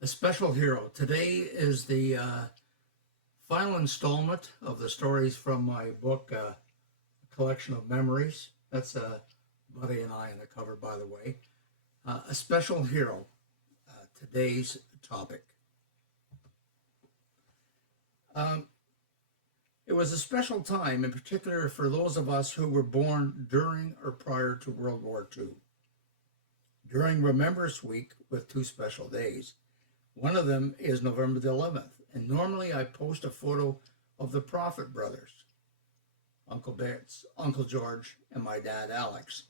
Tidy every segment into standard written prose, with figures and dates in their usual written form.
A special hero. Today is the final installment of the stories from my book, A Collection of Memories. That's Buddy and I on the cover, by the way. A special hero. Today's topic. Um, it was a special time, in particular for those of us who were born during or prior to World War II. During Remembrance Week, with two special days, one of them is November the 11th, and normally I post a photo of the Prophet brothers, Uncle Betts, Uncle George, and my dad Alex.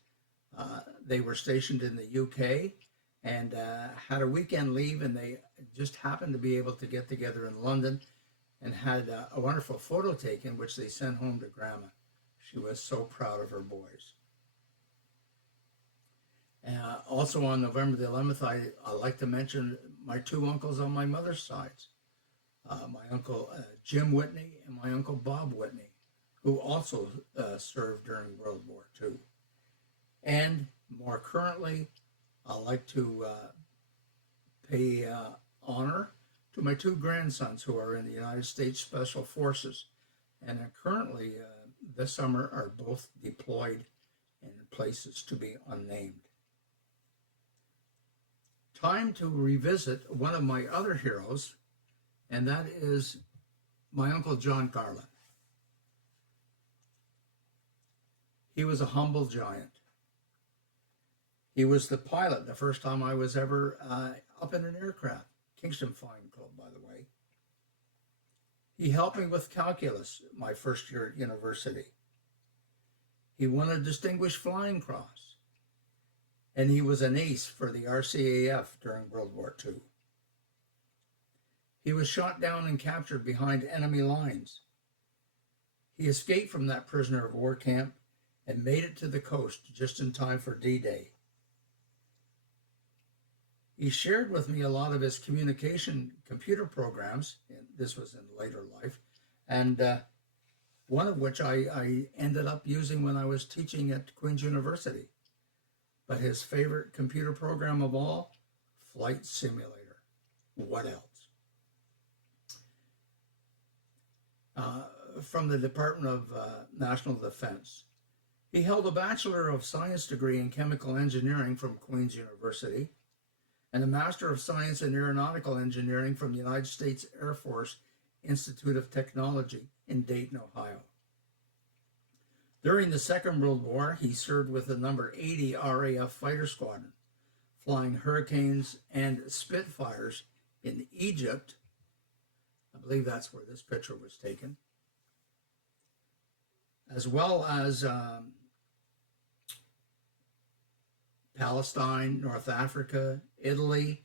They were stationed in the UK and had a weekend leave, and they just happened to be able to get together in London and had a wonderful photo taken, which they sent home to Grandma. She was so proud of her boys. Also on November the 11th, I like to mention my two uncles on my mother's sides, my uncle Jim Whitney and my uncle Bob Whitney, who also served during World War II. And more currently, I like to pay honor to my two grandsons who are in the United States Special Forces and are currently this summer are both deployed in places to be unnamed. Time to revisit one of my other heroes, and that is my Uncle John Garland. He was a humble giant. He was the pilot the first time I was ever up in an aircraft, Kingston Flying Club, by the way. He helped me with calculus my first year at university. He won a Distinguished Flying Cross, and he was an ace for the RCAF during World War II. He was shot down and captured behind enemy lines. He escaped from that prisoner of war camp and made it to the coast just in time for D-Day. He shared with me a lot of his computer programs, and this was in later life, and one of which I ended up using when I was teaching at Queen's University. But his favorite computer program of all, Flight Simulator. What else? From the Department of National Defense. He held a Bachelor of Science degree in Chemical Engineering from Queen's University and a Master of Science in Aeronautical Engineering from the United States Air Force Institute of Technology in Dayton, Ohio. During the Second World War, he served with the number 80 RAF Fighter Squadron, flying Hurricanes and Spitfires in Egypt. I believe that's where this picture was taken. As well as Palestine, North Africa, Italy,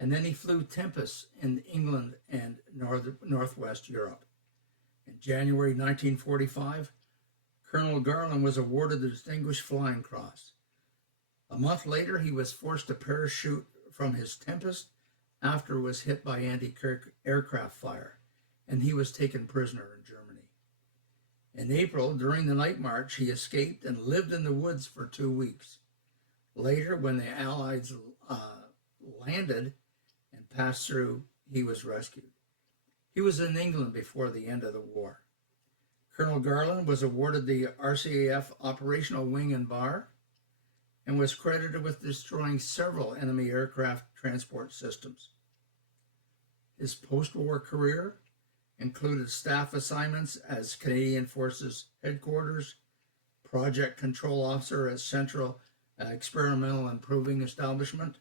and then he flew Tempest in England and Northwest Europe. In January 1945, Colonel Garland was awarded the Distinguished Flying Cross. A month later, he was forced to parachute from his Tempest after it was hit by anti-aircraft fire, and he was taken prisoner in Germany. In April, during the night march, he escaped and lived in the woods for 2 weeks. Later, when the Allies landed and passed through, he was rescued. He was in England before the end of the war. Colonel Garland was awarded the RCAF Operational Wing and Bar and was credited with destroying several enemy aircraft transport systems. His post-war career included staff assignments as Canadian Forces Headquarters, Project Control Officer at Central Experimental and Proving Establishment,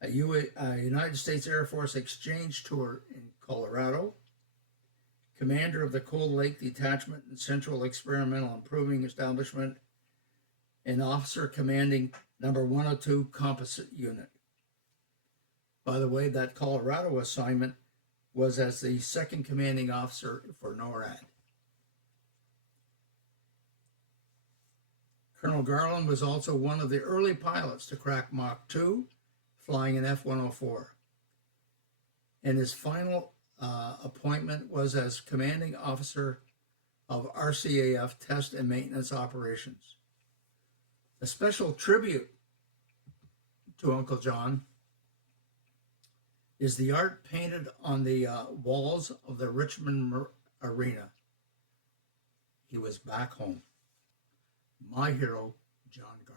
a United States Air Force exchange tour in Colorado, commander of the Cold Lake Detachment and Central Experimental and Proving Establishment, and officer commanding number 102 Composite Unit. By the way, that Colorado assignment was as the second commanding officer for NORAD. Colonel Garland was also one of the early pilots to crack Mach 2, flying an F-104. And his final appointment was as commanding officer of RCAF Test and Maintenance Operations. A special tribute to Uncle John is the art painted on the walls of the Richmond Arena. He was back home. My hero, John Garland.